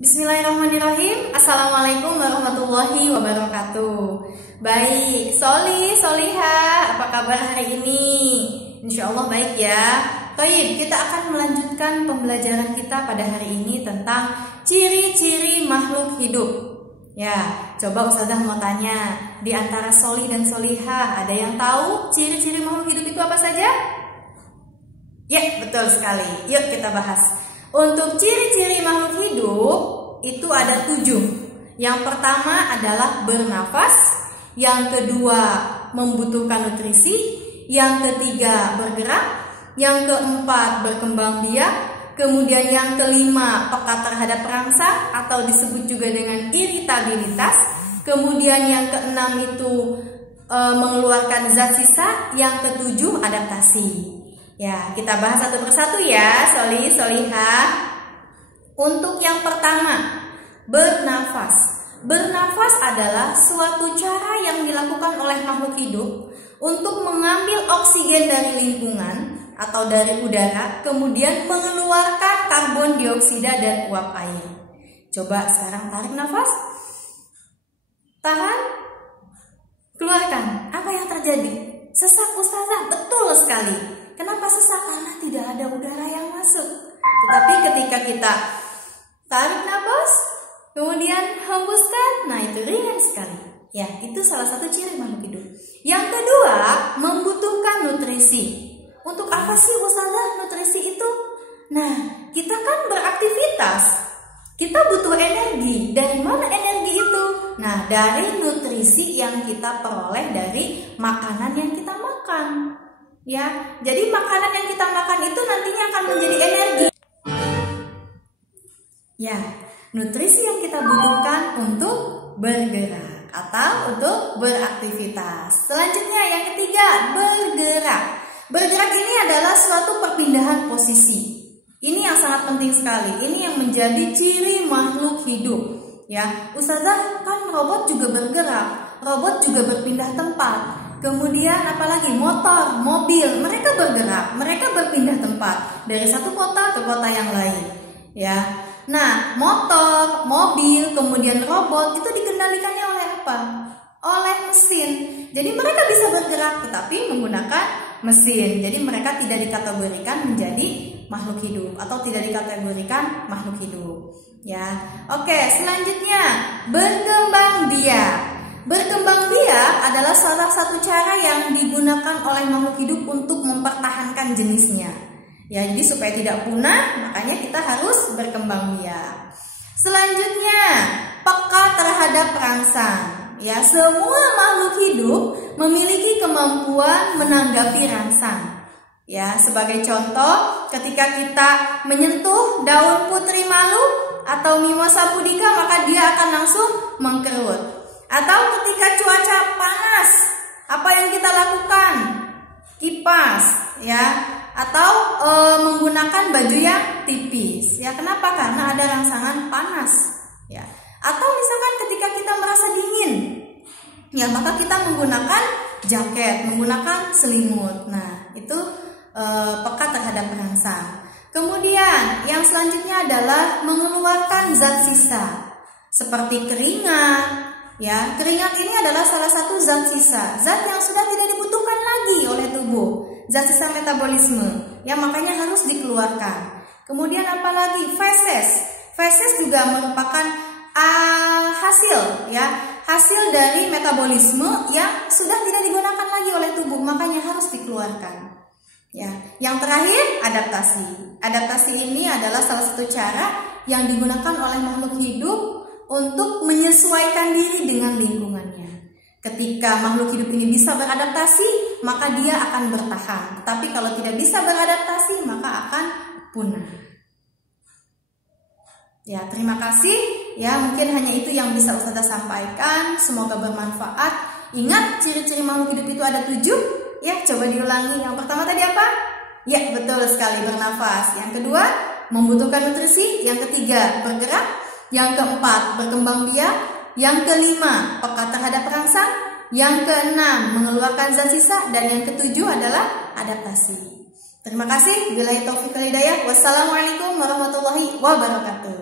Bismillahirrahmanirrahim. Assalamualaikum warahmatullahi wabarakatuh. Baik, Solihah, apa kabar hari ini? Insya Allah baik ya. Baik, kita akan melanjutkan pembelajaran kita pada hari ini tentang ciri-ciri makhluk hidup. Ya, coba Ustazah mau tanya, di antara Solih dan Solihah ada yang tahu ciri-ciri makhluk hidup itu apa saja? Ya, betul sekali. Yuk kita bahas. Untuk ciri-ciri makhluk hidup itu ada 7. Yang pertama adalah bernafas, yang kedua membutuhkan nutrisi, yang ketiga bergerak, yang keempat berkembang biak, kemudian yang kelima peka terhadap rangsang atau disebut juga dengan iritabilitas, kemudian yang keenam itu mengeluarkan zat sisa, yang ketujuh adaptasi. Ya, kita bahas satu persatu ya, Solihah. Untuk yang pertama, bernafas. Bernafas adalah suatu cara yang dilakukan oleh makhluk hidup untuk mengambil oksigen dari lingkungan atau dari udara, kemudian mengeluarkan karbon dioksida dan uap air. Coba sekarang tarik nafas. Tahan. Keluarkan. Apa yang terjadi? Sesak, Ustazah. Betul sekali. Kenapa sesak? Karena tidak ada udara yang masuk. Tetapi ketika kita tarik nafas, kemudian hembuskan, nah itu ringan sekali. Ya, itu salah satu ciri makhluk hidup. Yang kedua, membutuhkan nutrisi. Untuk apa sih Ustazah nutrisi itu? Nah, kita kan beraktivitas. Kita butuh energi. Dari mana energi itu? Nah, dari nutrisi yang kita peroleh dari makanan yang kita makan. Ya, jadi makanan yang kita makan itu nantinya akan menjadi energi. Ya, nutrisi yang kita butuhkan untuk bergerak atau untuk beraktivitas. Selanjutnya yang ketiga, bergerak. Bergerak ini adalah suatu perpindahan posisi. Ini yang sangat penting sekali. Ini yang menjadi ciri makhluk hidup. Ya, Ustazah, kan robot juga bergerak. Robot juga berpindah tempat. Kemudian apalagi motor, mobil, mereka bergerak, mereka berpindah tempat dari satu kota ke kota yang lain. Ya, nah motor, mobil, kemudian robot itu dikendalikannya oleh apa? Oleh mesin. Jadi mereka bisa bergerak tetapi menggunakan mesin. Jadi mereka tidak dikategorikan menjadi makhluk hidup atau tidak dikategorikan makhluk hidup. Ya, oke. Selanjutnya berkembang biak. Berkembang biak adalah salah satu cara yang digunakan oleh makhluk hidup untuk mempertahankan jenisnya. Ya, jadi supaya tidak punah, makanya kita harus berkembang biak. Selanjutnya, peka terhadap rangsang. Ya, semua makhluk hidup memiliki kemampuan menanggapi rangsang. Ya, sebagai contoh, ketika kita menyentuh daun putri malu atau mimosa pudica, maka dia akan langsung mengkerut. Atau ketika cuaca panas, apa yang kita lakukan? Kipas, ya, atau menggunakan baju yang tipis. Ya, kenapa? Karena ada rangsangan panas. Ya, atau misalkan ketika kita merasa dingin, ya, maka kita menggunakan jaket, menggunakan selimut. Nah, itu peka terhadap rangsang. Kemudian yang selanjutnya adalah mengeluarkan zat sisa seperti keringat. Ya, keringat ini adalah salah satu zat sisa, zat yang sudah tidak dibutuhkan lagi oleh tubuh, zat sisa metabolisme, ya makanya harus dikeluarkan. Kemudian apalagi feses, feses juga merupakan hasil dari metabolisme yang sudah tidak digunakan lagi oleh tubuh, makanya harus dikeluarkan. Ya, yang terakhir adaptasi. Adaptasi ini adalah salah satu cara yang digunakan oleh makhluk hidup untuk menyesuaikan diri dengan lingkungannya. Ketika makhluk hidup ini bisa beradaptasi, maka dia akan bertahan. Tapi kalau tidak bisa beradaptasi, maka akan punah. Ya, terima kasih. Ya, mungkin hanya itu yang bisa Ustazah sampaikan. Semoga bermanfaat. Ingat, ciri-ciri makhluk hidup itu ada 7. Ya, coba diulangi. Yang pertama tadi apa? Ya, betul sekali, bernafas. Yang kedua, membutuhkan nutrisi. Yang ketiga, bergerak. Yang keempat, berkembang biak. Yang kelima, peka terhadap rangsang. Yang keenam, mengeluarkan zat sisa. Dan yang ketujuh adalah adaptasi. Terima kasih. Billahi taufiq wal hidayah. Wassalamualaikum warahmatullahi wabarakatuh.